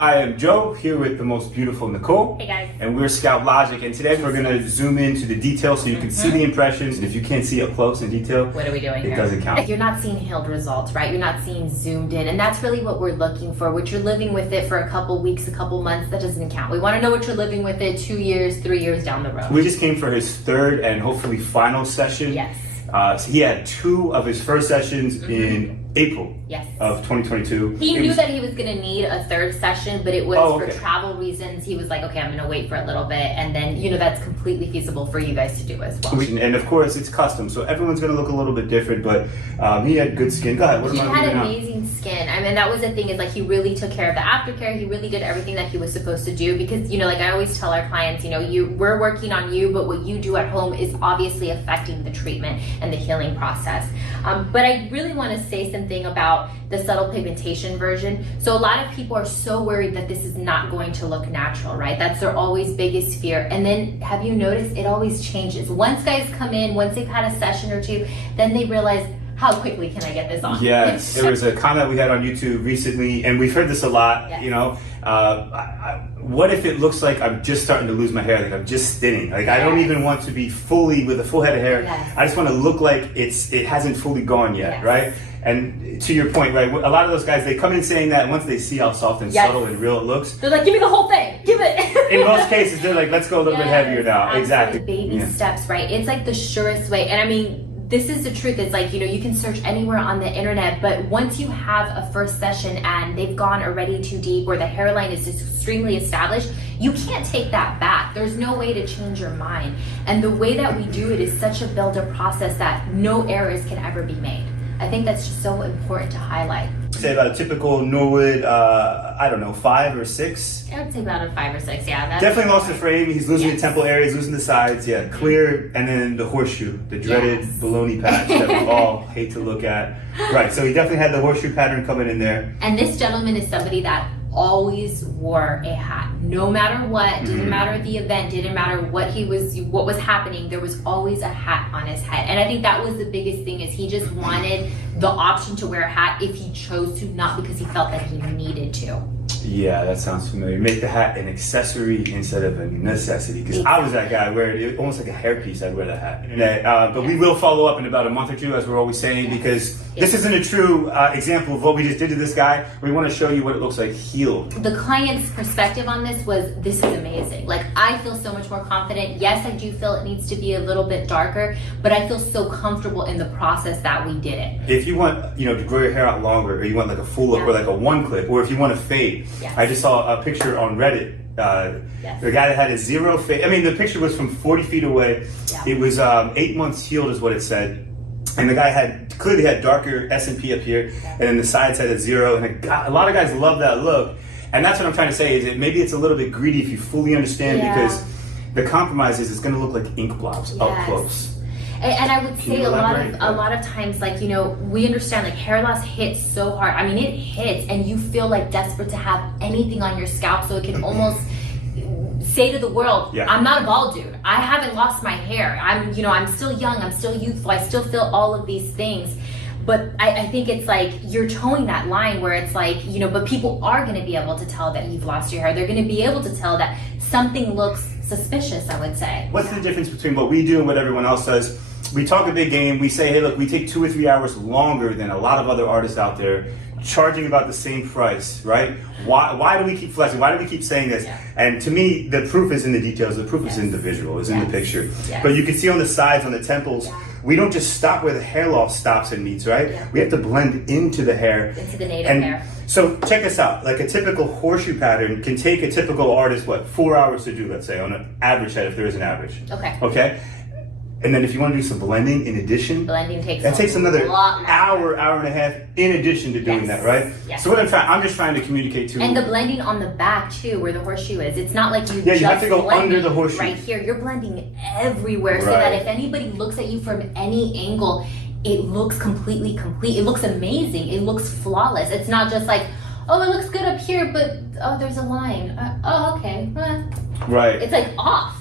I am Joe, here with the most beautiful Nicole. Hey guys. And we're Scalp Logic, and today we're going to zoom into the details so you can see the impressions. And if you can't see up close in detail, what are we doing it here? doesn't count. You're not seeing healed results, right? You're not seeing zoomed in, and that's really what we're looking for. What you're living with it for a couple weeks, a couple months, that doesn't count. We want to know what you're living with it 2 years, 3 years down the road. We just came for his third and hopefully final session. Yes. So he had 2 of his first sessions in April of 2022. He knew that he was going to need a third session, but it was for travel reasons. He was like, okay, I'm going to wait for a little bit, and then, you know, that's completely feasible for you guys to do as well. And of course, it's custom, so everyone's going to look a little bit different, but he had good skin. Go ahead. He had amazing skin. I mean, that was the thing, is like he really took care of the aftercare. He really did everything that he was supposed to do, because, you know, like I always tell our clients, you know, we're working on you, but what you do at home is obviously affecting the treatment and the healing process. But I really want to say something about the subtle pigmentation version. So a lot of people are so worried that this is not going to look natural, right? That's their always biggest fear. And then have you noticed it always changes? Once guys come in, once they've had a session or two, then they realize, how quickly can I get this on? Yes, there was a comment we had on YouTube recently, and we've heard this a lot, you know, what if it looks like I'm just starting to lose my hair, like I'm just thinning, like I don't even want to be fully with a full head of hair, I just want to look like it hasn't fully gone yet, right? And to your point, right, a lot of those guys, they come in saying that, and once they see how soft and subtle and real it looks, they're like, give me the whole thing, give it. In most cases, they're like, let's go a little bit heavier now. Exactly. Baby steps, right? It's like the surest way. And I mean, this is the truth. It's like, you know, you can search anywhere on the internet, but once you have a first session and they've gone already too deep, or the hairline is extremely established, you can't take that back. There's no way to change your mind. And the way that we do it is such a build-up process that no errors can ever be made. I think that's just so important to highlight. Say about a typical Norwood, I don't know, 5 or 6? I would say about a 5 or 6, yeah. That's definitely lost the frame. He's losing the temple area, he's losing the sides, clear, and then the horseshoe, the dreaded baloney patch that we all hate to look at. Right, so he definitely had the horseshoe pattern coming in there. And this gentleman is somebody that always wore a hat, no matter what. Didn't matter the event, didn't matter what was happening, there was always a hat on his head. And I think that was the biggest thing, is he just wanted the option to wear a hat if he chose to, not because he felt that he needed to. Yeah, that sounds familiar. Make the hat an accessory instead of a necessity. Because I was that guy where it almost like a hairpiece, I'd wear that hat. But we will follow up in about a month or 2, as we're always saying, because this isn't a true example of what we just did to this guy. We want to show you what it looks like healed. The client's perspective on this was, this is amazing. Like, I feel so much more confident. Yes, I do feel it needs to be a little bit darker, but I feel so comfortable in the process that we did it. If you want, you know, to grow your hair out longer, or you want like a full look or like a one clip, or if you want to fade, I just saw a picture on Reddit. The guy that had a 0 fade. I mean, the picture was from 40 feet away. It was 8 months healed, is what it said. And the guy clearly had darker SMP up here, and then the sides had a 0. And a lot of guys love that look. And that's what I'm trying to say, is that maybe it's a little bit greedy if you fully understand, because the compromise is it's going to look like ink blobs up close. And I would say a lot of times, like, you know, we understand like hair loss hits so hard. I mean, it hits, and you feel like desperate to have anything on your scalp, so it can almost say to the world, I'm not a bald dude. I haven't lost my hair. I'm still young. I'm still youthful. I still feel all of these things. But I think it's like you're towing that line where it's like, you know, but people are going to be able to tell that you've lost your hair. They're going to be able to tell that something looks suspicious, I would say. What's the difference between what we do and what everyone else does? We talk a big game. We say, hey, look, we take 2 or 3 hours longer than a lot of other artists out there, charging about the same price, right? Why do we keep flexing? Why do we keep saying this? And to me, the proof is in the details. The proof is in the visual, is in the picture. But you can see on the sides, on the temples, we don't just stop where the hair loss stops and meets, right? We have to blend into the hair. Into the native hair. So check this out. Like a typical horseshoe pattern can take a typical artist, 4 hours to do, let's say, on an average head, if there is an average. Okay? And then if you want to do some blending in addition, blending takes another hour and a half in addition to doing that, right? So what I'm just trying to communicate to. And the blending on the back too, where the horseshoe is. It's not like you you have to go under the horseshoe. Right here, you're blending everywhere, so that if anybody looks at you from any angle, it looks completely complete. It looks amazing. It looks flawless. It's not just like, oh, it looks good up here, but oh, there's a line. Oh, okay. Right. It's like off.